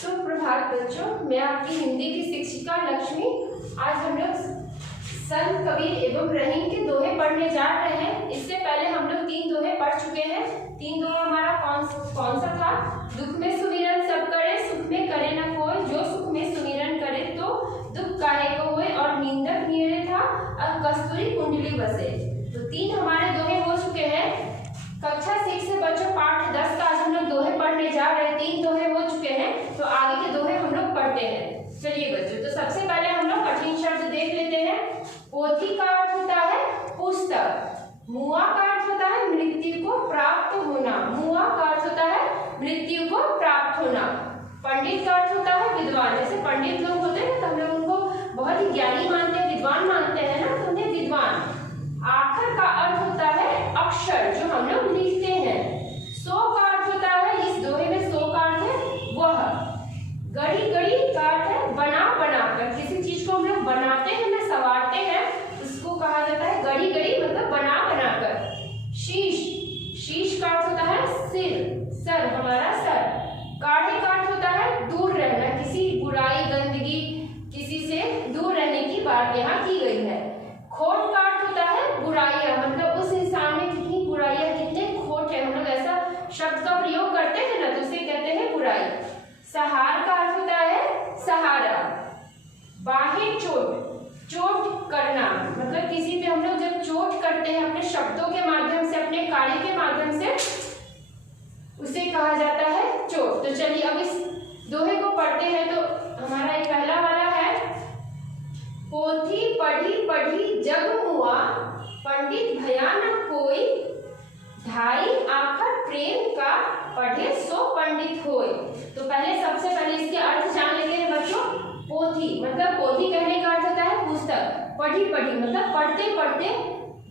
सुप्रभात बच्चों, मैं आपकी हिंदी की शिक्षिका लक्ष्मी। आज हम लोग संत कबीर एवं रहीम के दोहे पढ़ने जा रहे हैं। इससे पहले हम लोग 3 दोहे पढ़ चुके हैं। 3 दोहा हमारा कौन सा था? दुख में सुमिरन सब करे, सुख में करे न कोई, जो सुख में सुमिरन करे तो दुख काहे को होए, और निंदक नियरे था अब कस्तूरी कुंडली बसे। तो 3 हमारे दोहे हो चुके हैं। कक्षा 6 से बच्चों पाठ 10 का आज हम लोग दोहे पढ़ने जा रहे हैं। 3 दोहे हो चुके हैं, तो आगे के दोहे हम लोग पढ़ते हैं। चलिए बच्चों, तो सबसे पहले हम लोग कठिन शब्द देख लेते हैं। पोथी का अर्थ होता है पुस्तक। मुआ का अर्थ होता है मृत्यु को प्राप्त होना। मुआ का अर्थ होता है मृत्यु को प्राप्त होना। पंडित का अर्थ होता है विद्वान। जैसे पंडित लोग होते हैं तो हम लोग उनको बहुत ही ज्ञानी मानते हैं, विद्वान मानते हैं ना, तो उन्हें विद्वान। आखर का अर्थ होता है अक्षर, जो हम लोग लिखते हैं। सो का अर्थ होता है, इस दोहे में सो का अर्थ है वह। गढ़ी गढ़ी का अर्थ है बना बनाकर। किसी चीज को हम लोग बनाते हैं ना, संवारते हैं, उसको कहा जाता है गढ़ी गढ़ी, मतलब बना बनाकर। शीश, शीश का अर्थ होता है सिर, सर, हमारा सर। काढ़े का अर्थ होता है दूर रहना, किसी बुराई गंदगी किसी से दूर रहने की बात यहाँ की गई है। खोट का अर्थ होता है बुराइयां, मतलब उस इंसान में कितनी बुराइयां, कितने खोट है, हम लोग ऐसा शब्द का प्रयोग करते हैं ना, तो उसे कहते हैं बुराई। सहार का अर्थ होता है सहारा। बाहिर चोट, चोट करना, मतलब किसी पे हम लोग जब चोट करते हैं अपने शब्दों के माध्यम से, अपने कार्य के माध्यम से, उसे कहा जाता है चोट। तो चलिए अब इस दोहे को पढ़ते हैं। तो हमारा ये पहला वाला है, पोथी पढ़ी पढ़ी जग मुआ, पंडित भया न कोई, ढाई आखर प्रेम का पढ़े सो पंडित होय। तो पहले सबसे पहले इसके अर्थ जान लेते हैं बच्चों। पोथी मतलब, पोथी कहने का अर्थ होता है पुस्तक। पढ़ी पढ़ी मतलब पढ़ते पढ़ते,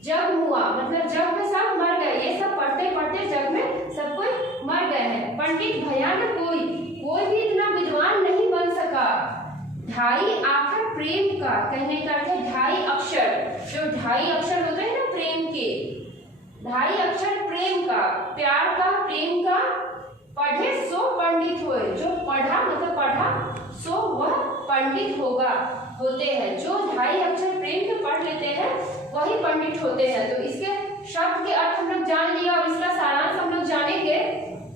जग मुआ मतलब जग में सब मर गए। ये सब पढ़ते पढ़ते जग में सब कोई मर गए हैं। पंडित भया न कोई, कोई भी इतना विद्वान नहीं बन सका। ढाई आखर प्रेम का कहने का अर्थ है ढाई अक्षर, जो ढाई अक्षर होते हैं ना प्रेम के, ढाई अक्षर प्रेम का, प्यार का, प्रेम का। पढ़े सो पंडित होए, जो पढ़ा मतलब पढ़ा सो वह पंडित होगा, होते हैं। जो ढाई अक्षर प्रेम के पढ़ लेते हैं वही पंडित होते हैं। तो इसके शब्द के अर्थ हम लोग जान लिया और इसका सारांश हम लोग जानेंगे।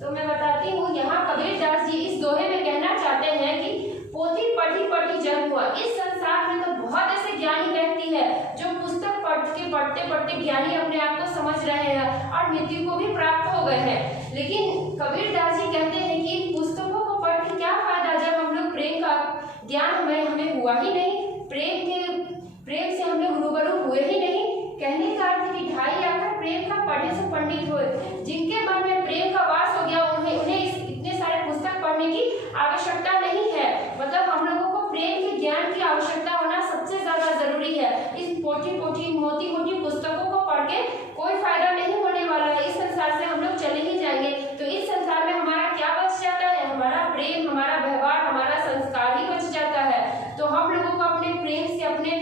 तो मैं बताती हूँ, यहाँ कबीरदास जी इस दोहे में कहना चाहते हैं कि पोथी पढ़ी पढ़ी जग हुआ। इस संसार में तो बहुत ऐसे ज्ञानी व्यक्ति है जो पुस्तक पढ़ते पढ़ते ज्ञानी अपने आप को समझ रहे हैं और मृत्यु को भी प्राप्त हो गए हैं। लेकिन कबीरदास जी कहते हैं कि इन पुस्तकों को पढ़ के क्या फायदा, जब हम लोग प्रेम का ज्ञान हमें हुआ ही नहीं, प्रेम से हम लोग रूबरू हुए ही नहीं। कहने का अर्थ कि ढाई आखर प्रेम का पढ़े से पंडित हुए। जिनके मन में प्रेम का वास हो गया, उन्हें इतने सारे पुस्तक पढ़ने की आवश्यकता नहीं है। मतलब हम लोगों को प्रेम के ज्ञान की आवश्यकता होना सबसे ज्यादा जरूरी है। इस मोटी मोटी पुस्तकों को पढ़ के कोई फायदा नहीं होने वाला है। इस संसार से हम लोग चले ही जाएंगे। तो इस संसार में हमारा क्या बच जाता है? हमारा प्रेम, हमारा व्यवहार, हमारा संस्कार ही बच जाता है। तो हम लोगों को अपने प्रेम से, अपने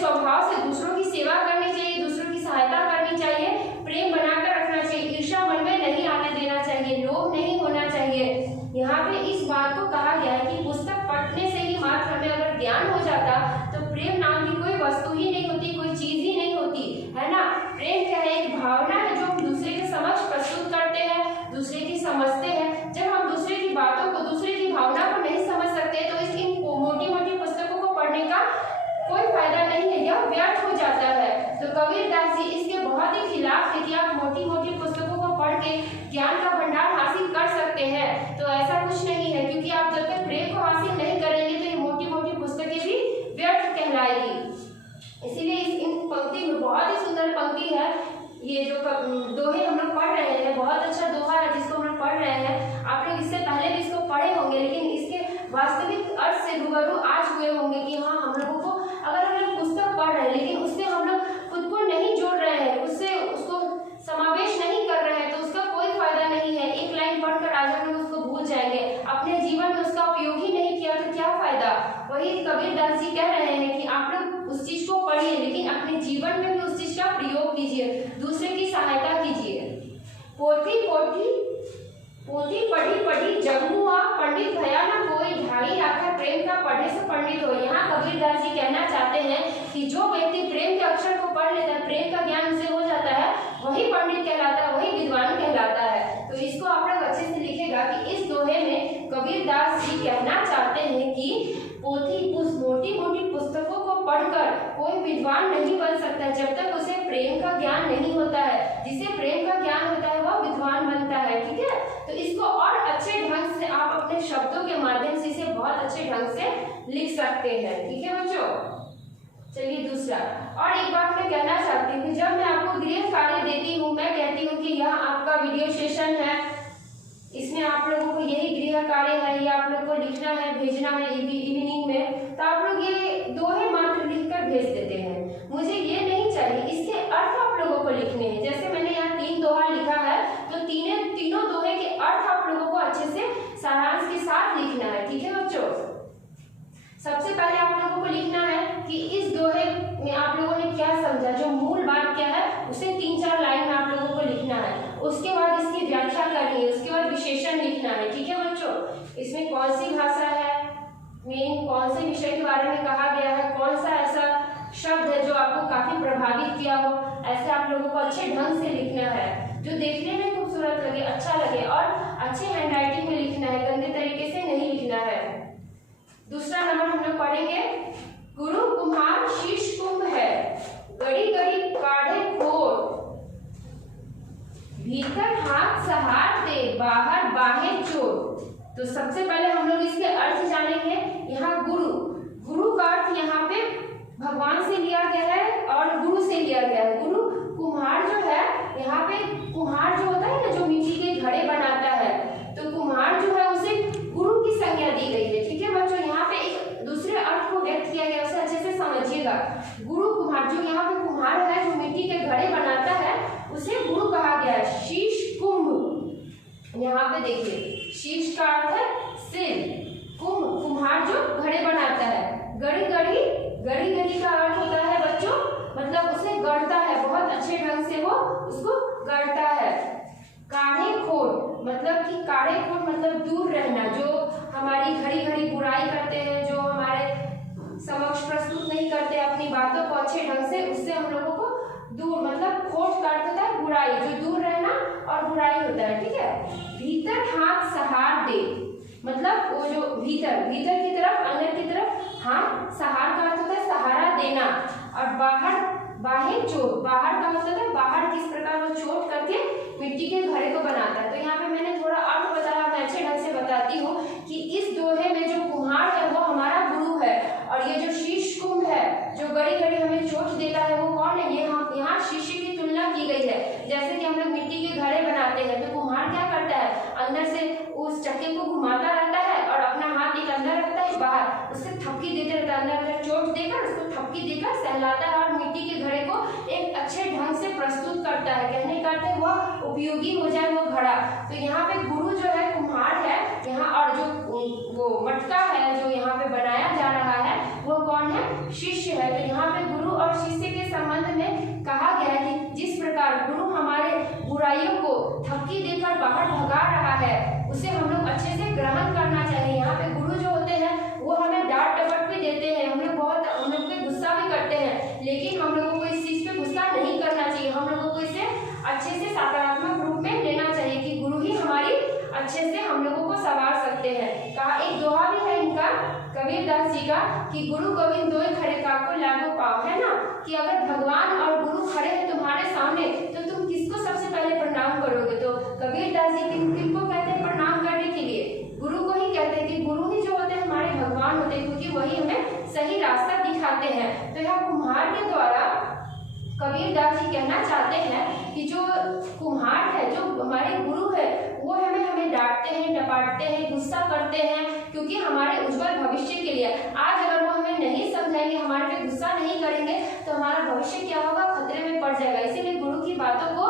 स्वभाव से दूसरों की सेवा करनी चाहिए, दूसरों की सहायता करनी चाहिए, प्रेम बनाकर रखना चाहिए, ईर्ष्या मन में नहीं आने देना चाहिए, लोभ नहीं होना चाहिए। यहाँ पे इस बात को कहा गया है कि पुस्तक पढ़ने से ही मात्र हमें अगर ज्ञान हो जाता तो प्रेम नाम की कोई वस्तु ही नहीं होती, कोई चीज ही नहीं होती, है ना। प्रेम क्या है? एक भावना है जो हम दूसरे के समक्ष प्रस्तुत करते हैं, दूसरे की समझते हैं। जब हम दूसरे की बातों को, दूसरे की भावना को नहीं समझ सकते तो इन मोटी मोटी पुस्तकों को पढ़ने का कोई फायदा नहीं है, यह व्यर्थ हो जाता है। तो कबीरदास जी इसके बहुत ही खिलाफ थे कि आप मोटी मोटी पुस्तकों को पढ़ के ज्ञान का भंडार हासिल कर सकते हैं। तो ऐसा कुछ नहीं है, क्योंकि आप जब तक प्रेम को हासिल नहीं करेंगे तो ये मोटी मोटी पुस्तकें भी व्यर्थ कहलाएगी। इसीलिए इन पंक्ति में बहुत ही सुंदर पंक्ति है। ये जो दोहे हम लोग पढ़ रहे हैं, बहुत अच्छा दोहा है जिसको हम लोग पढ़ रहे हैं। आप लोग इससे पहले भी इसको पढ़े होंगे, लेकिन इसके वास्तविक अर्थ से रूबरू आज हुए होंगे कि हाँ, हम लोगों को अगर हम लोग पुस्तक पढ़ रहे हैं लेकिन उससे हम लोग खुद को नहीं जोड़ रहे हैं, उससे उसको समावेश नहीं कर रहे हैं, तो उसका कोई फायदा नहीं है। एक लाइन पढ़कर आज हम लोग उसको भूल जाएंगे, अपने जीवन में उसका उपयोग ही नहीं किया तो क्या फायदा। वही कबीरदास जी कह रहे हैं कि आप लोग उस चीज को पढ़िए, लेकिन अपने जीवन में भी उस चीज का प्रयोग कीजिए, दूसरे की सहायता कीजिए। पोथी पढ़ी पढ़ी जग मुआ, पंडित भया न पंडित हो। यहाँ कबीरदास जी कहना चाहते हैं कि जो व्यक्ति प्रेम के अक्षर को पढ़ लेता है, प्रेम का ज्ञान उसे हो जाता है, वही पंडित कहलाता है, वही विद्वान कहलाता है। तो इसको आप लोग अच्छे से लिखेगा कि इस दोहे में कबीरदास जी कहना चाहते हैं कि मोटी मोटी पुस्तकों को पढ़कर कोई विद्वान नहीं बन सकता जब तक उसे प्रेम का ज्ञान नहीं होता है। जिसे प्रेम का ज्ञान होता है वह विद्वान बनता है। ठीक है, तो इसको और अच्छे ढंग से आप अपने शब्दों के माध्यम से इसे बहुत अच्छे ढंग से लिख सकते हैं। ठीक है बच्चों, चलिए दूसरा। और एक बात मैं कहना चाहती हूँ कि जब मैं आपको गृह कार्य देती हूँ, मैं कहती हूँ कि यह आपका वीडियो सेशन है, इसमें आप लोगों को यही गृह कार्य है, ये आप लोग को लिखना है, भेजना है इवनिंग में, तो आप लोग ये दोहे मात्र लिखकर भेज देते हैं। मुझे ये नहीं चाहिए, इसके अर्थ आप लोगों को लिखने हैं। जैसे मैंने यहाँ 3 दोहा लिखा है, तो तीनों दोहे के अर्थ आप लोगों को अच्छे से सारांश के साथ लिखना है। ठीक है बच्चों, सबसे पहले आप लोगों को लिखना है कि इस दोहे में आप लोगों ने क्या समझा, जो मूल बात क्या है उसे 3-4 लाइन में आप लोगों को लिखना है। उसके बाद इसकी व्याख्या करनी है, उसके बाद विशेषण लिखना है। ठीक है बच्चों, इसमें कौन सी भाषा है, मेन कौन से विषय के बारे में कहा गया है, कौन सा ऐसा शब्द है जो आपको काफी प्रभावित किया हो, ऐसे आप लोगों को अच्छे ढंग से लिखना है, जो देखने में खूबसूरत लगे, अच्छा लगे, और अच्छे हैंडराइटिंग में लिखना है, गंदे तरीके से नहीं लिखना है। दूसरा नंबर हम लोग पढ़ेंगे, गुरु कुम्हार शीश कुंभ है, गड़ी गड़ी काढ़े खोर, भीतर हाथ सहार दे, बाहर बाहें चोर। तो सबसे पहले हम लोग इसके अर्थ जानेंगे। यहाँ गुरु का अर्थ यहाँ पे भगवान से लिया गया है और गुरु से लिया गया है। गुरु कुम्हार जो है, यहाँ पे कुम्हार जो होता है ना, जो मिट्टी के घड़े बनाता है, तो कुम्हार जो है उसे गुरु की संज्ञा दी गई है। ठीक है बच्चों, यहाँ पे एक दूसरे अर्थ को व्यक्त किया गया, उसे अच्छे से समझिएगा। गुरु कुम्हार, जो यहाँ पे कुम्हार है जो मिट्टी के घड़े बनाता है, उसे गुरु कहा गया है। शीश कुंभ, यहाँ पे देखिए, शीश का अर्थ है सिर, कुंभ कुम्हार जो घड़े बनाता है, गड़ी गड़ी का अर्थ होता है बच्चों, मतलब उसे गढ़ता है, बहुत अच्छे ढंग से वो उसको गढ़ता है। काढ़े खोर, मतलब कि काढ़े खोर मतलब दूर रहना, जो हमारी घड़ी घड़ी बुराई करते हैं, जो हमारे समक्ष प्रस्तुत नहीं करते अपनी बातों को अच्छे ढंग से, उससे हम लोगों को दूर, मतलब खोट का अर्थ होता है बुराई, जो दूर रहना और बुराई होता है। ठीक है, भीतर हाथ सहार दे, मतलब वो जो भीतर की तरफ, अंदर की तरफ हाथ, सहार का अर्थ होता है सहारा देना, और बाहर बाहें चोट, बाहर का मतलब है बाहर किस प्रकार वो चोट करके मिट्टी के घड़े को बनाता है। तो यहाँ पे मैंने थोड़ा अर्थ बताया, मैं अच्छे ढंग से बताती हूँ कि इस दोहे में जो कुम्हार है वो हमारा गुरु है, और ये जो शीश कुंभ है जो घड़ी घड़ी हमें चोट देता है, वो कौन है, ये हम यहाँ शीशे की तुलना की गई है। जैसे कि हम लोग मिट्टी के घड़े बनाते हैं, तो कुम्हार क्या करता है, अंदर से उस चक्के को घुमाता रहता है और अपना हाथ एक अंदर रखता है, बाहर उससे थपकी देते रहता है, अंदर चोट देकर उसको थपकी देकर सहलाता है और मिट्टी के घड़े को एक अच्छे ढंग से प्रस्तुत करता है, कहने का अर्थ वह उपयोगी हो जाए वो घड़ा। तो यहाँ पे गुरु जो है कुम्हार है यहाँ, और जो वो मटका है जो यहाँ पे बनाया जा रहा है वो कौन है, शिष्य है। तो यहाँ पे गुरु और शिष्य के संबंध में कहा गया है कि जिस प्रकार गुरु हमारे बुराइयों को थपकी देकर बाहर भगा रहा है, उसे हम लोग अच्छे से ग्रहण करना चाहिए। यहाँ पे गुरु जो होते हैं वो हमें डांट डपट भी देते हैं, हम लोग पे गुस्सा भी करते हैं, लेकिन हम लोगों को इस चीज पे गुस्सा नहीं करना चाहिए, हम लोगों को इसे अच्छे से सकारात्मक रूप में लेना चाहिए कि गुरु ही हमारी अच्छे से हम लोगों को संवार सकते हैं। कहा, एक दोहा भी है इनका, कबीरदास जी का, कि गुरु गोविंद दोय खड़े काको लागो पाव, है ना, कि अगर भगवान और गुरु खड़े हैं तुम्हारे सामने तो तुम किसको सबसे पहले प्रणाम करोगे। तो कबीरदास जी किनको कहते हैं प्रणाम करने के लिए, गुरु को ही कहते हैं कि गुरु ही जो होते हैं हमारे भगवान होते हैं, क्योंकि वही हमें सही रास्ता दिखाते हैं। तो यहाँ कुम्हार के द्वारा कबीरदास जी कहना चाहते हैं कि जो कुम्हार है, जो हमारे गुरु है, वो हमें डांटते हैं, डपाटते हैं, गुस्सा करते हैं, क्योंकि हमारे उज्जवल भविष्य के लिए। आज अगर वो हमें नहीं समझाएंगे, हमारे पे गुस्सा नहीं करेंगे, तो हमारा भविष्य क्या होगा, खतरे में पड़ जाएगा। इसीलिए गुरु की बातों को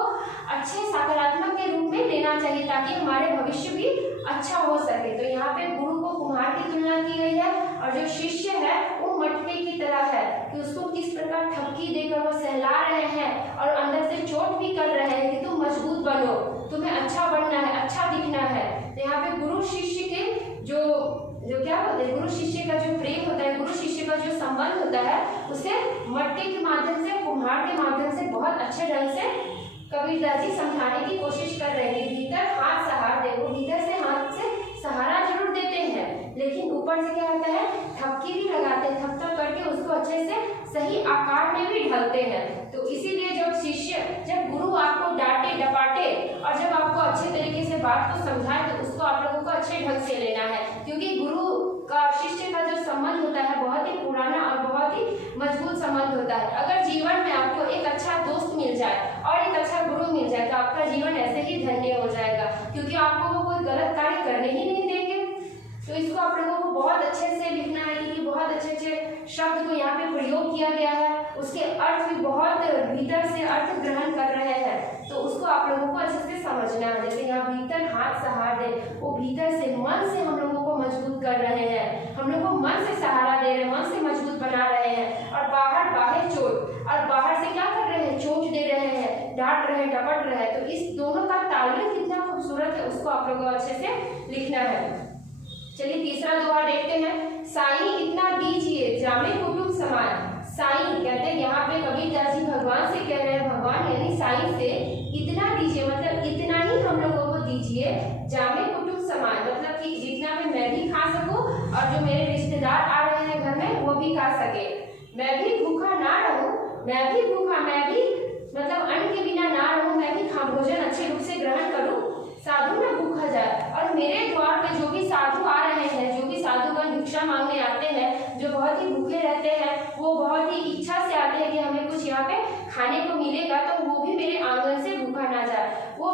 अच्छे सकारात्मक के रूप में लेना चाहिए, ताकि हमारे भविष्य भी अच्छा हो सके। तो यहाँ पे गुरु को कुम्हार की तुलना की गई है, और जो शिष्य है वो मटके की तरह है कि उसको किस प्रकार थपकी देकर वो सहला रहे हैं और अंदर से चोट भी कर रहे हैं कि तुम मजबूत बनो, तुम्हें अच्छा बनना है, अच्छा दिखना है। तो यहाँ पे गुरु शिष्य के जो जो क्या बोलते हैं, गुरु शिष्य का जो प्रेम होता है, गुरु शिष्य का जो संबंध होता है, उसे मट्टी के माध्यम से, कुम्हार के माध्यम से बहुत अच्छे ढंग से कबीरदास जी समझाने की कोशिश कर रहे हैं। भीतर हाथ सहार दे, वो भीतर से हाथ से सहारा जरूर देते हैं, लेकिन ऊपर से क्या होता है, थपकी भी लगाते हैं, थप थप करके उसको अच्छे से सही आकार में भी ढलते हैं। तो इसीलिए जब गुरु आपको डांटे डपाटे और जब आपको अच्छे तरीके से बात को समझाए, तो उसको आप लोगों को अच्छे ढंग से लेना है, क्योंकि गुरु का शिष्य का जो संबंध होता है बहुत ही पुराना और बहुत ही मजबूत संबंध होता है। अगर जीवन में आपको एक अच्छा दोस्त मिल जाए और एक अच्छा गुरु मिल जाए, तो आपका जीवन ऐसे ही धन्य हो जाएगा, क्योंकि आपको वो कोई गलत कार्य करने ही नहीं देंगे। तो इसको आप लोगों को बहुत अच्छे से लिखना है, क्योंकि बहुत अच्छे अच्छे शब्द को यहाँ पे प्रयोग किया गया है, उसके अर्थ भी बहुत भीतर से अर्थ ग्रहण कर रहे हैं, तो उसको आप लोगों को अच्छे से समझना है। जैसे यहाँ भीतर हाथ सहारा दे, वो भीतर से मन से हम लोगों को मजबूत कर रहे हैं, हम लोग को मन से सहारा दे रहे हैं, मन से मजबूत बना रहे हैं। और बाहर चोट, और बाहर से क्या कर रहे हैं, चोट दे रहे हैं, डांट रहे हैं, डपट रहे हैं। तो इस दोनों का तालमेल कितना खूबसूरत है, उसको आप लोगों को अच्छे से लिखना है। चलिए तीसरा दोहा देखते हैं। साईं इतना दीजिए जामे कुटुंब समान। साईं कहते हैं, यहाँ पे कबीरदास जी भगवान से कह रहे हैं, भगवान यानी साईं से इतना दीजिए, मतलब इतना ही हम लोगों को दीजिए, जामे कुटुंब समान, मतलब कि जितना मैं भी खा सकूं और जो मेरे रिश्तेदार आ रहे हैं घर में वो भी खा सके। मैं भी भूखा ना रहूं, मैं भी मतलब अन्न के बिना ना रहूं, मैं भी भोजन अच्छे रूप से ग्रहण करूं, साधु न भूखा जाए। और मेरे द्वार पे जो भी साधु आ रहे हैं, जो भी साधुगण भिक्षा मांगने आते हैं, जो बहुत ही भूखे रहते हैं, वो बहुत ही इच्छा से आते हैं कि हमें कुछ यहाँ पे खाने को मिलेगा, तो वो भी मेरे आंगन से भूखा ना जाए। वो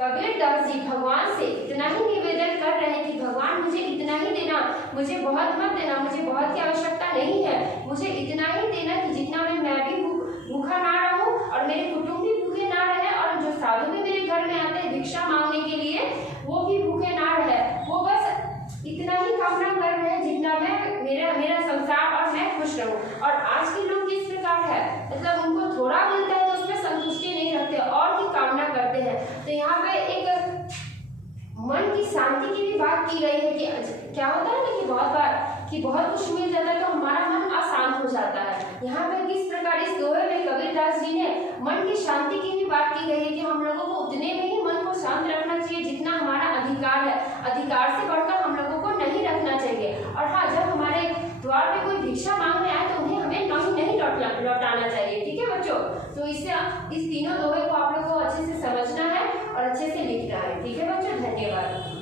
कबीरदास जी भगवान से इतना ही निवेदन कर रहे हैं कि भगवान मुझे इतना ही देना, मुझे बहुत मत देना, मुझे बहुत की आवश्यकता नहीं है, मुझे इतना ही देना कि जितना मैं भी भूखा ना रहूं और मेरे कुटुंब भी भूखे ना रहे, और जो साधु भी मेरे घर में आते हैं भिक्षा मांगने के लिए, वो भी भूखे ना रहे। वो बस इतना ही कामना कर रहे हैं जितना मेरा संसार और मैं खुश रहूं। और आज के लोग किस प्रकार है, मतलब उनको थोड़ा मिलता है तो उसमें संतुष्टि नहीं रखते और भी कामना करते हैं। तो यहाँ पे एक मन की शांति की भी बात की गई है कि क्या होता है ना कि बहुत बार कि बहुत कुछ मिल जाता है तो हमारा मन अशांत हो जाता है। यहाँ पे किस प्रकार इस दोहे में कबीरदास जी ने मन की शांति की भी बात की गई है कि हम लोगों को उतने में ही मन को शांत रखना चाहिए जितना हमारा अधिकार है, अधिकार से बढ़कर हम लोगों को नहीं रखना चाहिए। और हाँ, जब हमारे द्वार पे कोई भिक्षा मांगने आए तो उन्हें हमें कभी नहीं लौटाना चाहिए। ठीक है बच्चों, तो इससे इस तीनों दोहे को आप लोगों को अच्छे से समझना है और अच्छे से लिखना है। ठीक है बच्चों, धन्यवाद।